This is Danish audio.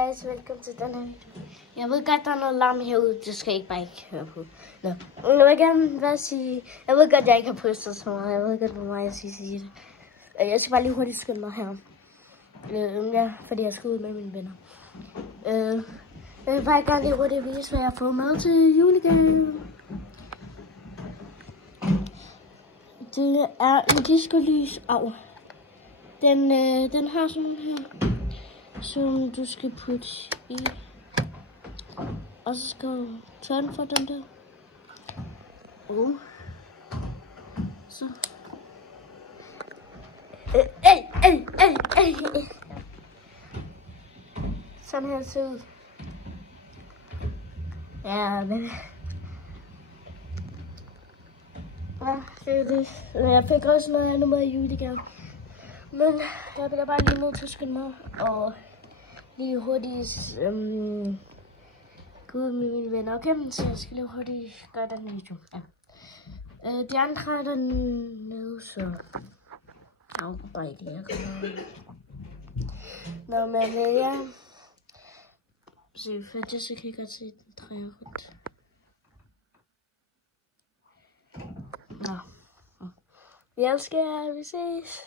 Guys, velkommen til den her video. Jeg ved godt, der er noget larm herude. Det skal I bare ikke høre på. Nå. Jeg vil gerne bare sige... Jeg ved godt, jeg ikke har pustet så meget. Jeg ved godt, hvor meget jeg skal sige det. Jeg skal bare lige hurtigt skynde mig her. Ja, fordi jeg skal ud med mine venner. Jeg vil bare gerne lige hurtigt vise, hvad jeg har fået med til julegave. Det er en diskolys. Den har sådan her, som du skal putte i. Og så skal du tage den for den der. Så. Sådan her ser ud. Ja, men... Ja, det er det. Jeg fik også noget andet med i julegave. Men jeg bliver bare lige nødt til at skynde mig. Og lige hurtigt gå ud med mine venner. Okay, så jeg skal lige hurtigt gøre den video. Ja. De andre er dernede, så... Au, bare ikke lige. Nå, men ja. Se, for så kan jeg godt se den drejer rundt. Nå. Vi elsker jer, vi ses.